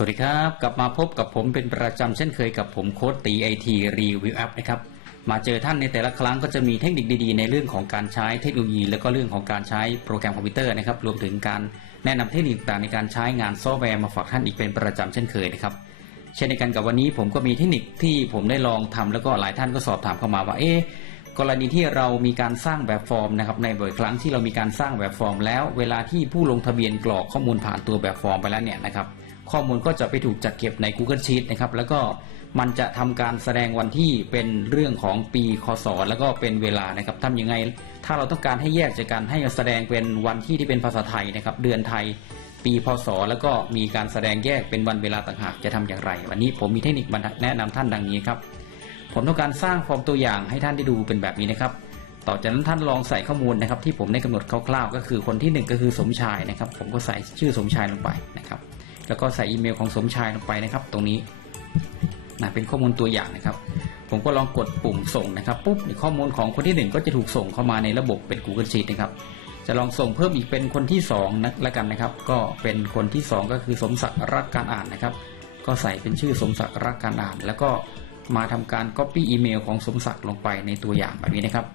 สวัสดีครับ กลับมาพบกับผมเป็นประจำเช่นเคยกับผมโค้ดตีไอทีรีวิวแอัพนะครับมาเจอท่านในแต่ละครั้งก็จะมีเทคนิคดีๆ ในเรื่องของการใช้เทคโนโลยี แล้วก็เรื่องของการใช้โปรแกรมคอมพิวเตอร์นะครับรวมถึงการแนะนำเทคนิคต่างในการใช้งานซอฟต์แวร์มาฝากท่านอีกเป็นประจำเช่นเคยนะครับเช่นเดียวกันกับวันนี้ผมก็มีเทคนิคที่ผมได้ลองทำแล้วก็หลายท่านก็สอบถามเข้ามาว่าเอ๊ะกรณีที่เรามีการสร้างแบบฟอร์มนะครับในบ่อยครั้งที่เรามีการสร้างแบบฟอร์ม แล้วเวลาที่ผู้ลงทะเบียนกรอกข้อมูลผ่านตัวแบบฟอร์มไปแล้วเนี่ยนะครับ ข้อมูลก็จะไปถูกจัดเก็บใน Google Sheet นะครับ แล้วก็มันจะทำการแสดงวันที่เป็นเรื่องของปีคศแล้วก็เป็นเวลานะครับทำยังไง ถ้าเราต้องการให้แยกจากกันให้แสดงเป็นวันที่ที่เป็นภาษาไทยนะครับ เดือนไทย ปีพศ แล้วก็มีการแสดงแยกเป็นวันเวลาต่างหากจะทำอย่างไร วันนี้ผมมีเทคนิคแนะนำท่านดังนี้ครับ ผมต้องการสร้างฟอร์มตัวอย่างให้ท่านได้ดูเป็นแบบนี้นะครับ ต่อจากนั้นท่านลองใส่ข้อมูลนะครับ ที่ผมได้กำหนดคร่าวๆ ก็คือคนที่หนึ่งก็คือสมชายนะครับ ผมก็ใส่ชื่อสมชายลงไปนะครับ แล้วก็ใส่อีเมลของสมชายลงไปนะครับ ตรงนี้นะเป็นข้อมูลตัวอย่างนะครับ ผมก็ลองกดปุ่มส่งนะครับปุ๊บข้อมูลของคนที่หนึ่งก็จะถูกส่งเข้ามาในระบบเป็น Google Sheet นะครับ จะลองส่งเพิ่มอีกเป็นคนที่2นะละกันนะครับ ก็เป็นคนที่ 2 ก็คือสมศักดิ์รักการอ่านนะครับ ก็ใส่เป็นชื่อสมศักดิ์รักการอ่าน แล้วก็มาทำการ Copy อีเมลของสมศักดิ์ลงไปในตัวอย่างแบบนี้นะครับ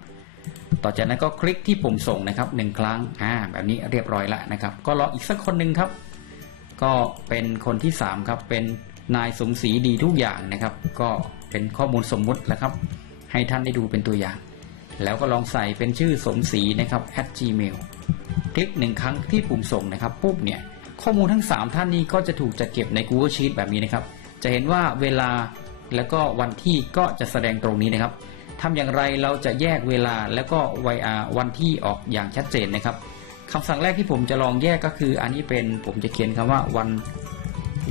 ต่อจากนั้นก็คลิกที่ปุ่มส่งนะครับหนึ่งครั้งอ่าแบบนี้เรียบร้อยแล้วนะครับ ก็รออีกสักคนหนึ่งครับ ก็เป็นคนที่ 3 ครับ เป็นนายสมศรีดีทุกอย่างนะครับ ก็เป็นข้อมูลสมมุติแหละครับ ให้ท่านได้ดูเป็นตัวอย่าง แล้วก็ลองใส่เป็นชื่อสมศรีนะครับ at gmail คลิกหนึ่งครั้งที่ปุ่มส่งนะครับปุ๊บเนี่ยข้อมูลทั้ง 3 ท่านนี้ก็จะถูกจัดเก็บใน Google Sheet แบบนี้นะครับ จะเห็นว่าเวลาแล้วก็วันที่ก็จะแสดงตรงนี้นะครับทำอย่างไรเราจะแยกเวลาแล้วก็วันที่ออกอย่างชัดเจนนะครับ คำสั่งแรกที่ผมจะลองแยกก็คือ อันนี้เป็นผมจะเขียนคำว่าวัน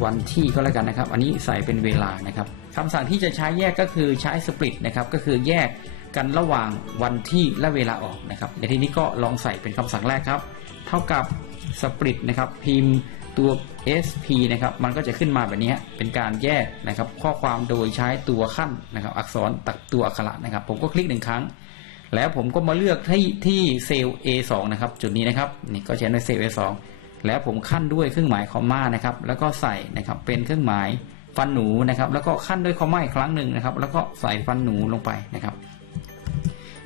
วันที่ก็แล้วกันนะครับ อันนี้ใส่เป็นเวลานะครับคำสั่งที่จะใช้แยกก็คือใช้สปริตนะครับ ก็คือแยกกันระหว่างวันที่และเวลาออกนะครับ ในที่นี้ก็ลองใส่เป็นคำสั่งแรกครับ เท่ากับสปริตนะครับ พิมพ์ตัว sp นะครับ มันก็จะขึ้นมาแบบนี้เป็นการแยกนะครับ ข้อความโดยใช้ตัวขั้นนะครับ อักษรตัดตัวอักขระนะครับ ผมก็คลิกหนึ่งครั้ง แล้วผมก็มาเลือกที่ที่เซลล์ A2 นะครับ จุดนี้นะครับนี่ก็เขียนในเซลล์ A2 แล้วผมขั้นด้วยเครื่องหมายคอมมานะครับแล้วก็ใส่นะครับเป็นเครื่องหมายฟันหนูนะครับ แล้วก็ขั้นด้วยคอมมาอีกครั้งหนึ่งนะครับ แล้วก็ใส่ฟันหนูลงไปนะครับ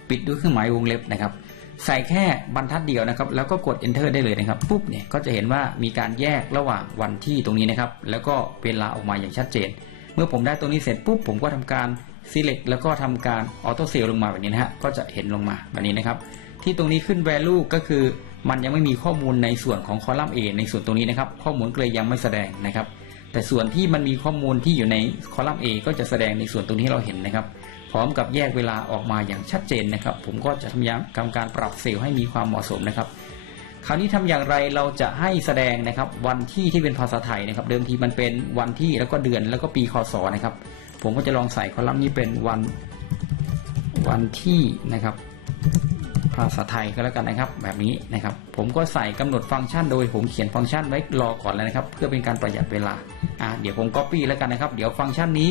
ปิดด้วยเครื่องหมายวงเล็บนะครับ ใส่แค่บรรทัดเดียวนะครับ แล้วก็กด enter ได้เลยนะครับปุ๊บเนี่ยก็จะเห็นว่ามีการแยกระหว่างวันที่ตรงนี้นะครับ แล้วก็เวลาออกมาอย่างชัดเจน เมื่อผมได้ตรงนี้เสร็จปุ๊บผมก็ทำการ select แล้วก็ทำการ auto save ลงมาแบบนี้นะฮะ ก็จะเห็นลงมาแบบนี้นะครับ ที่ตรงนี้ขึ้น value ก็คือมันยังไม่มีข้อมูลในส่วนของคอลัมน์ A ในส่วนตรงนี้นะครับ ข้อมูลเลยยังไม่แสดงนะครับ แต่ส่วนที่มันมีข้อมูลที่อยู่ในคอลัมน์ A ก็จะแสดงในส่วนตรงนี้เราเห็นนะครับ พร้อมกับแยกเวลาออกมาอย่างชัดเจนนะครับ ผมก็จะทำยางทำการปรับเซลล์ให้มีความเหมาะสมนะครับ คราวนี้ทำอย่างไรเราจะให้แสดงนะครับวันที่ที่เป็นภาษาไทยนะครับ เดิมทีมันเป็นวันที่แล้วก็เดือนแล้วก็ปีคศนะครับ ผมก็จะลองใส่คอลัมน์นี้เป็นวันวันที่นะครับ ภาษาไทยก็แล้วกันนะครับ แบบนี้นะครับ ผมก็ใส่กำหนดฟังก์ชันโดยผมเขียนฟังก์ชันไว้รอก่อนแล้วนะครับ เพื่อเป็นการประหยัดเวลาอ่าเดี๋ยวผม Copy แล้วกันนะครับ เดี๋ยวฟังก์ชันนี้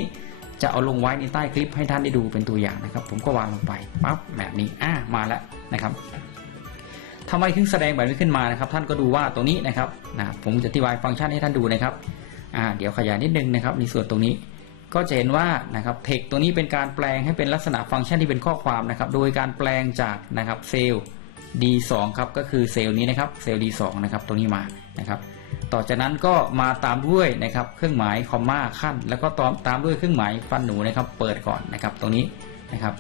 จะเอาลงไว้ในใต้คลิปให้ท่านได้ดูเป็นตัวอย่างนะครับ ผมก็วางลงไปปั๊บแบบนี้อ่ามาแล้วนะครับ ทำไมถึงแสดงแบบนี้ขึ้นมานะครับ ท่านก็ดูว่าตรงนี้นะครับนะผมจะอธิบายฟังก์ชันให้ท่านดูนะครับอ่าเดี๋ยวขยายนิดนึงนะครับ ในส่วนตรงนี้ก็จะเห็นว่านะครับเทคตัวนี้เป็นการแปลงให้เป็นลักษณะฟังก์ชันที่เป็นข้อความนะครับ โดยการแปลงจากนะครับเซลล์ D2 ครับก็คือเซลล์นี้นะครับเซลล์ D2 นะครับตรงนี้มานะครับ ต่อจากนั้นก็มาตามด้วยนะครับเครื่องหมายคอมมาขั้น แล้วก็ตามตามด้วยเครื่องหมายฟันหนูนะครับ เปิดก่อนนะครับตรงนี้นะครับ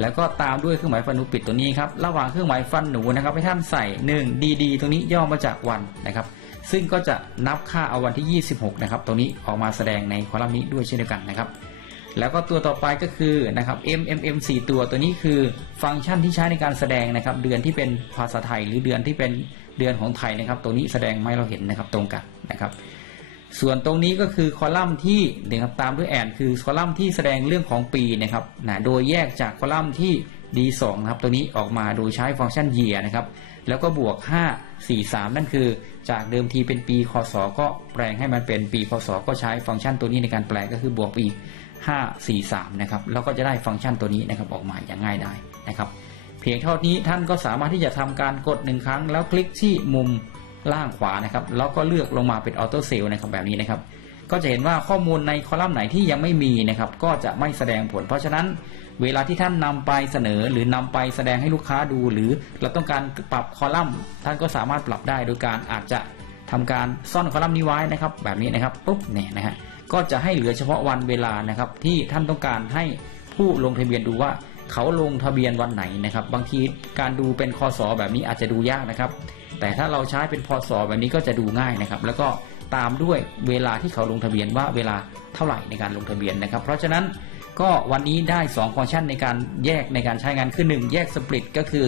แล้วก็ตามด้วยเครื่องหมายฟันหนูปิดตัวนี้ครับระหว่างเครื่องหมายฟันหนูนะครับให้ท่านใส่ 1 dd ตรงนี้ย่อมาจากวันนะครับซึ่งก็จะนับค่าเอาวันที่ 26 นะครับ ตรงนี้ออกมาแสดงในคอลัมน์นี้ด้วยเช่นเดียวกันนะครับ แล้วก็ตัวต่อไปก็คือนะครับ mmm 4 ตัวตัวนี้คือฟังก์ชันที่ใช้ในการแสดงนะครับ เดือนที่เป็นภาษาไทยหรือเดือนที่เป็นเดือนของไทยนะครับตัวนี้แสดงไม่เราเห็นนะครับตรงกันนะครับ ส่วนตรงนี้ก็คือคอลัมน์ที่นะครับตามด้วยแอนคือคอลัมน์ที่แสดงเรื่องของปีนะครับนะโดยแยกจากคอลัมน์ที่ D2 นะครับตัวนี้ออกมาโดยใช้ฟังก์ชัน year นะครับแล้วก็บวก 5 4 3 นั่นคือ จากเดิมทีเป็นปีคศก็แปลงให้มันเป็นปีพศก็ใช้ฟังก์ชันตัวนี้ในการแปลก็คือบวกอีก 5 4 3 นะครับแล้วก็จะได้ฟังก์ชันตัวนี้นะครับออกมาอย่างง่ายได้นะครับ เพียงเท่านี้ท่านก็สามารถที่จะทำการกดหนึ่งครั้งแล้วคลิกที่มุม ล่างขวานะครับ แล้วก็เลือกลงมาเป็นออโต้เซลนะครับแบบนี้นะครับ ก็จะเห็นว่าข้อมูลในคอลัมน์ไหนที่ยังไม่มีนะครับ ก็จะไม่แสดงผล เพราะฉะนั้นเวลาที่ท่านนำไปเสนอหรือนำไปแสดงให้ลูกค้าดู หรือเราต้องการปรับคอลัมน์ ท่านก็สามารถปรับได้โดยการอาจจะทำการซ่อนคอลัมน์นี้ไว้นะครับ แบบนี้นะครับปุ๊บเนี่ยนะฮะก็จะให้เหลือเฉพาะวันเวลานะครับ ที่ท่านต้องการให้ผู้ลงทะเบียนดูว่าเขาลงทะเบียนวันไหนนะครับ บางทีการดูเป็นคศแบบนี้อาจจะดูยากนะครับ แต่ถ้าเราใช้เป็นพศแบบนี้ก็จะดูง่ายนะครับ แล้วก็ตามด้วยเวลาที่เขาลงทะเบียนว่าเวลาเท่าไหร่ในการลงทะเบียนนะครับ เพราะฉะนั้นก็วันนี้ได้ 2 ฟังก์ชันในการแยกในการใช้งานคือ 1 แยกสปริตก็คือ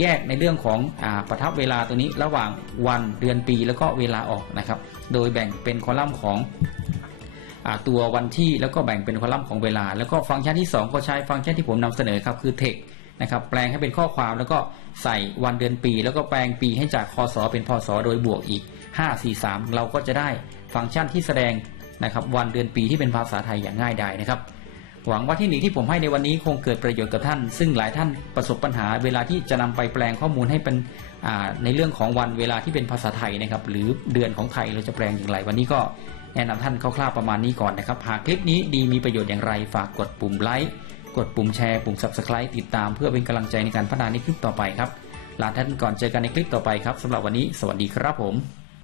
แยกในเรื่องของอประทับเวลาตัวนี้ระหว่างวันเดือนปีแล้วก็เวลาออกนะครับ โดยแบ่งเป็นคอลัมน์ของอตัววันที่แล้วก็แบ่งเป็นคอลัมน์ของเวลา แล้วก็ฟังก์ชันที่ 2 ก็ใช้ฟังก์ชันที่ผมนำเสนอครับคือ text นะครับ แปลงให้เป็นข้อความแล้วก็ใส่วันเดือนปี แล้วก็แปลงปีให้จากคศเป็นพศโดยบวกอีก 5 4 3 เราก็จะได้ฟังก์ชันที่แสดงนะครับวันเดือนปีที่เป็นภาษาไทยอย่างง่ายดายนะครับ หวังว่าเทคนิคที่ผมให้ในวันนี้คงเกิดประโยชน์กับท่าน ซึ่งหลายท่านประสบปัญหาเวลาที่จะนำไปแปลงข้อมูลให้เป็นในเรื่องของวันเวลาที่เป็นภาษาไทยนะครับ หรือเดือนของไทยเราจะแปลงอย่างไร วันนี้ก็แนะนำท่านคร่าวๆประมาณนี้ก่อนนะครับหากคลิปนี้ดีมีประโยชน์อย่างไรฝากกดปุ่มไลค์ กดปุ่มแชร์ปุ่ม subscribe ติดตามเพื่อเป็นกำลังใจในการพัฒนาในคลิปต่อไปครับลาท่านก่อนเจอกันในคลิปต่อไปครับสำหรับวันนี้ สวัสดีครับผม